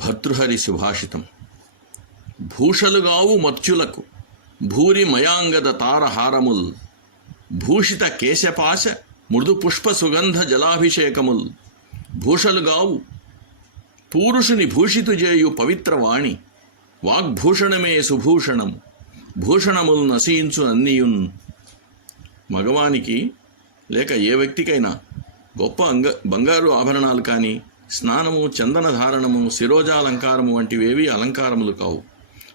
భర్తృహరి సుభాషితం. భూషలుగావు మర్త్యులకు భూరి మయాంగద తారహారముల్, భూషిత కేశపాశ మృదు పుష్ప సుగంధ జలాభిషేకముల్, భూషలుగావు పూరుషుని భూషితు చేయు పవిత్రవాణి, వాగ్భూషణమే సుభూషణము, భూషణములు నశించు అన్నియున్. మగవానికి లేక ఏ వ్యక్తికైనా గొప్ప బంగారు ఆభరణాలు కానీ, స్నానము, చందన ధారణము, శిరోజాలంకారము వంటివేవి అలంకారములు కావు.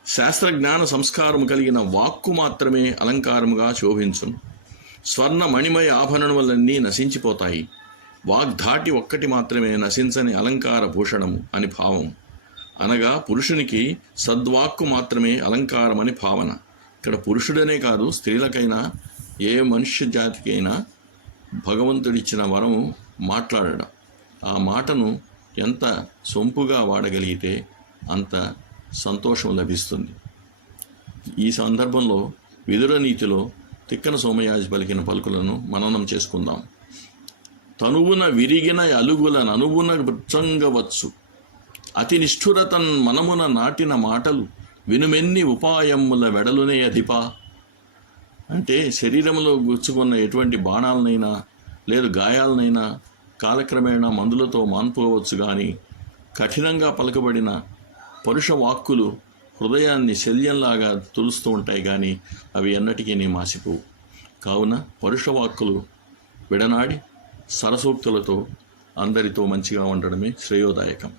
శాస్త్రజ్ఞాన సంస్కారము కలిగిన వాక్కు మాత్రమే అలంకారముగా శోభించును. స్వర్ణ మణిమయ ఆభరణములన్నీ నశించిపోతాయి. వాగ్ధాటి ఒక్కటి మాత్రమే నశించని అలంకార భూషణము అని భావం. అనగా పురుషునికి సద్వాక్కు మాత్రమే అలంకారమని భావన. ఇక్కడ పురుషుడనే కాదు, స్త్రీలకైనా ఏ మనుష్య జాతికైనా భగవంతుడిచ్చిన వరము మాట్లాడడం. ఆ మాటను ఎంత సొంపుగా వాడగలిగితే అంత సంతోషం లభిస్తుంది. ఈ సందర్భంలో విదుర నీతిలో తిక్కన సోమయాజి పలికిన పలుకులను మననం చేసుకుందాం. తనువున విరిగిన అలుగుల ననువున వృచ్చంగవచ్చు, అతి నిష్ఠురతన్ మనమున నాటిన మాటలు వినుమెన్ని ఉపాయముల వెడలునే అధిపా. అంటే శరీరంలో గుచ్చుకున్న ఎటువంటి బాణాలనైనా లేదు గాయాలనైనా కాలక్రమేణా మందులతో మాన్పుకోవచ్చు, కానీ కఠినంగా పలకబడిన పరుష వాక్కులు హృదయాన్ని శల్యంలాగా తులుస్తూ ఉంటాయి, కానీ అవి ఎన్నటికీ మాసిపోవు. కావున పరుష వాక్కులు విడనాడి సరసూక్తులతో అందరితో మంచిగా ఉండడమే శ్రేయోదాయకం.